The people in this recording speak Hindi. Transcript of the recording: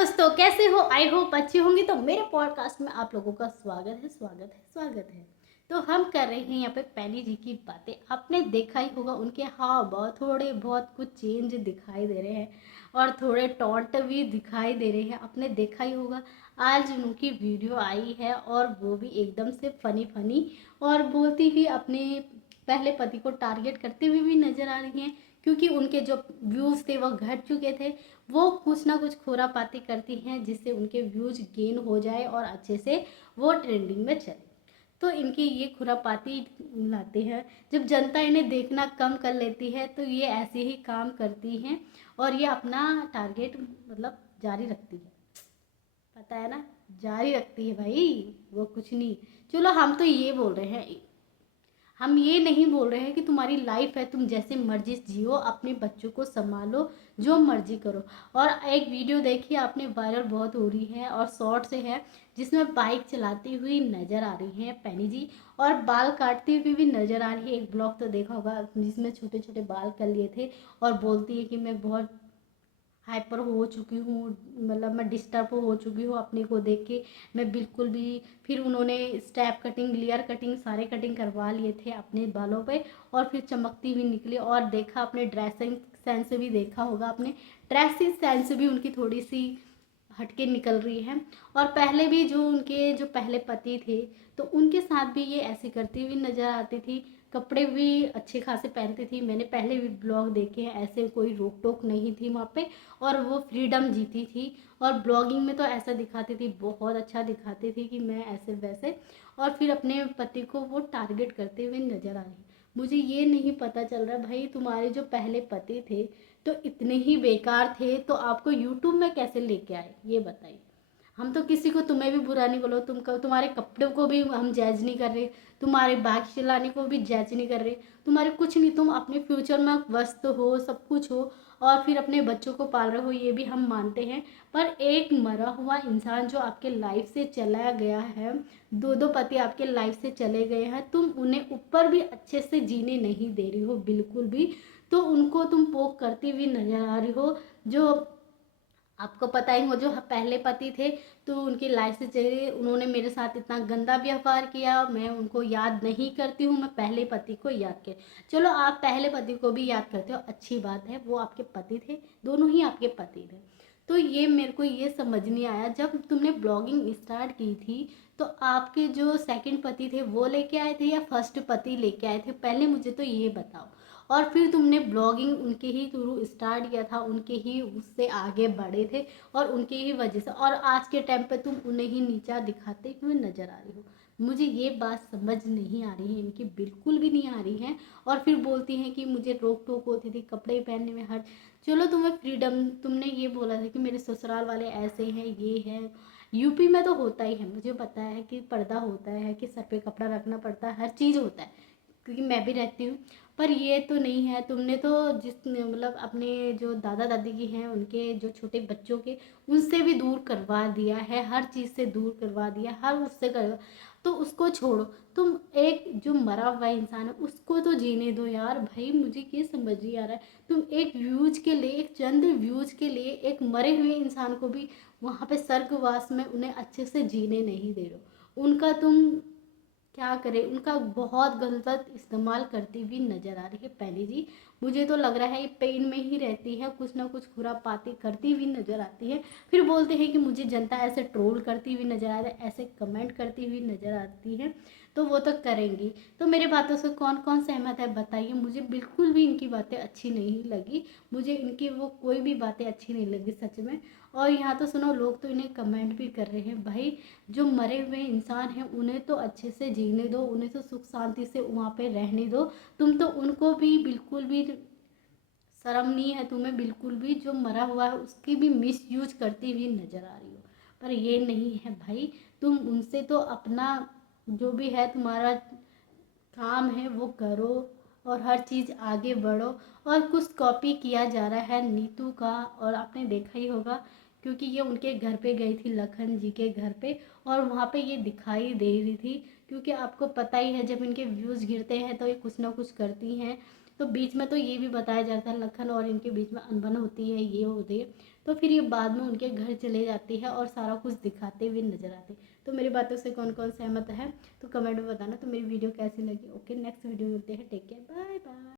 दोस्तों, कैसे हो? आई होप अच्छे होंगे। तो मेरे पॉडकास्ट में आप लोगों का स्वागत है। तो हम कर रहे हैं यहाँ पे पैनी जी की बातें। आपने देखा ही होगा उनके हाव भाव थोड़े बहुत कुछ चेंज दिखाई दे रहे हैं और थोड़े टॉन्ट भी दिखाई दे रहे हैं। आपने देखा ही होगा आज उनकी वीडियो आई है और वो भी एकदम से फनी फनी और बोलती हुई अपने पहले पति को टारगेट करते हुए भी नजर आ रही हैं, क्योंकि उनके जो व्यूज़ थे वो घट चुके थे। वो कुछ ना कुछ खुरापाती करती हैं जिससे उनके व्यूज गेन हो जाए और अच्छे से वो ट्रेंडिंग में चले। तो इनकी ये खुरापाती लाते हैं। जब जनता इन्हें देखना कम कर लेती है तो ये ऐसे ही काम करती हैं और ये अपना टारगेट मतलब जारी रखती है। पता है ना, जारी रखती है भाई, वो कुछ नहीं। चलो, हम तो ये बोल रहे हैं, हम ये नहीं बोल रहे हैं कि तुम्हारी लाइफ है, तुम जैसे मर्जी जियो, अपने बच्चों को संभालो, जो मर्जी करो। और एक वीडियो देखी आपने, वायरल बहुत हो रही है और शॉर्ट से है, जिसमें बाइक चलाती हुई नजर आ रही है पैनी जी और बाल काटती हुई भी नजर आ रही है। एक ब्लॉग तो देखा होगा जिसमें छोटे छोटे बाल कर लिए थे और बोलती है कि मैं बहुत हाइपर हो चुकी हूँ, मतलब मैं डिस्टर्ब हो चुकी हूँ अपने को देख के। मैं बिल्कुल भी, फिर उन्होंने स्टेप कटिंग, लेयर कटिंग, सारे कटिंग करवा लिए थे अपने बालों पे और फिर चमकती हुई निकली। और देखा अपने ड्रेसिंग सेंस भी, देखा होगा अपने ड्रेसिंग सेंस भी उनकी थोड़ी सी हटके निकल रही है। और पहले भी जो उनके जो पहले पति थे तो उनके साथ भी ये ऐसे करती हुई नजर आती थी। कपड़े भी अच्छे खासे पहनती थी, मैंने पहले भी ब्लॉग देखे हैं, ऐसे कोई रोक टोक नहीं थी वहाँ पे और वो फ्रीडम जीती थी। और ब्लॉगिंग में तो ऐसा दिखाती थी, बहुत अच्छा दिखाती थी कि मैं ऐसे वैसे। और फिर अपने पति को वो टारगेट करते हुए नजर आ रही। मुझे ये नहीं पता चल रहा भाई, तुम्हारे जो पहले पति थे तो इतने ही बेकार थे तो आपको यूट्यूब में कैसे लेके आए, ये बताइए। हम तो किसी को, तुम्हें भी बुरा नहीं बोलो, तुम्हारे कपड़ों को भी हम जज नहीं कर रहे, तुम्हारे बाइक चलाने को भी जज नहीं कर रहे, तुम्हारे कुछ नहीं, तुम अपने फ्यूचर में व्यस्त हो, सब कुछ हो और फिर अपने बच्चों को पाल रहे हो, ये भी हम मानते हैं। पर एक मरा हुआ इंसान जो आपके लाइफ से चला गया है, दो दो पति आपके लाइफ से चले गए हैं, तुम उन्हें ऊपर भी अच्छे से जीने नहीं दे रही हो बिल्कुल भी। तो उनको तुम पोक करती हुई नजर आ रही हो। जो आपको पता ही हो, जो पहले पति थे तो उनकी लाइफ से चले, उन्होंने मेरे साथ इतना गंदा व्यवहार किया, मैं उनको याद नहीं करती हूँ, मैं पहले पति को याद कर। चलो, आप पहले पति को भी याद करते हो, अच्छी बात है, वो आपके पति थे, दोनों ही आपके पति थे। तो ये मेरे को ये समझ नहीं आया, जब तुमने ब्लॉगिंग स्टार्ट की थी तो आपके जो सेकंड पति थे वो लेके आए थे या फर्स्ट पति लेके आए थे, पहले मुझे तो ये बताओ। और फिर तुमने ब्लॉगिंग उनके ही थ्रू स्टार्ट किया था, उनके ही उससे आगे बढ़े थे और उनके ही वजह से, और आज के टाइम पे तुम उन्हें ही नीचा दिखाते हुए नजर आ रही हो। मुझे ये बात समझ नहीं आ रही है इनकी, बिल्कुल भी नहीं आ रही है। और फिर बोलती हैं कि मुझे रोक टोक होती थी कपड़े पहनने में, हर। चलो, तुम्हें फ्रीडम, तुमने ये बोला था कि मेरे ससुराल वाले ऐसे हैं, ये है। यूपी में तो होता ही है, मुझे पता है कि पर्दा होता है, कि सर पे कपड़ा रखना पड़ता है, हर चीज़ होता है, क्योंकि मैं भी रहती हूँ। पर ये तो नहीं है, तुमने तो जिस मतलब अपने जो दादा दादी की हैं, उनके जो छोटे बच्चों के, उनसे भी दूर करवा दिया है, हर चीज़ से दूर करवा दिया, हर उससे कर। तो उसको छोड़ो, तुम एक जो मरा हुआ इंसान है उसको तो जीने दो यार भाई। मुझे ये समझ नहीं आ रहा है, तुम एक व्यूज के लिए, एक चंद व्यूज के लिए एक मरे हुए इंसान को भी वहाँ पे स्वर्गवास में उन्हें अच्छे से जीने नहीं दे रहे हो। उनका तुम क्या करें, उनका बहुत गलत इस्तेमाल करती हुई नजर आ रही है पहली जी। मुझे तो लग रहा है ये पेन में ही रहती है, कुछ ना कुछ खुरापाती करती हुई नजर आती है। फिर बोलते हैं कि मुझे जनता ऐसे ट्रोल करती हुई नजर आ रही है, ऐसे कमेंट करती हुई नजर आती है। तो वो तो करेंगी। तो मेरे बातों से कौन कौन सहमत है बताइए। मुझे बिल्कुल भी इनकी बातें अच्छी नहीं लगी, मुझे इनकी वो कोई भी बातें अच्छी नहीं लगी सच में। और यहाँ तो सुनो, लोग तो इन्हें कमेंट भी कर रहे हैं भाई, जो मरे हुए इंसान हैं उन्हें तो अच्छे से जीने दो, उन्हें तो सुख शांति से वहाँ पे रहने दो। तुम तो उनको भी बिल्कुल भी शर्म नहीं है तुम्हें, बिल्कुल भी, जो मरा हुआ है उसकी भी मिस यूज करती हुई नजर आ रही हो। पर ये नहीं है भाई, तुम उनसे तो अपना जो भी है तुम्हारा काम है वो करो और हर चीज़ आगे बढ़ो। और कुछ कॉपी किया जा रहा है नीतू का, और आपने देखा ही होगा, क्योंकि ये उनके घर पे गई थी, लखन जी के घर पे, और वहाँ पे ये दिखाई दे रही थी। क्योंकि आपको पता ही है जब इनके व्यूज़ गिरते हैं तो ये कुछ ना कुछ करती हैं। तो बीच में तो ये भी बताया जाता है लखन और इनके बीच में अनबन होती है, ये होती है। तो फिर ये बाद में उनके घर चले जाती है और सारा कुछ दिखाते हुए नजर आते। तो मेरी बातों से कौन कौन सहमत है तो कमेंट में बताना। तो मेरी वीडियो कैसी लगी। ओके, नेक्स्ट वीडियो मिलते हैं। Take care, bye bye.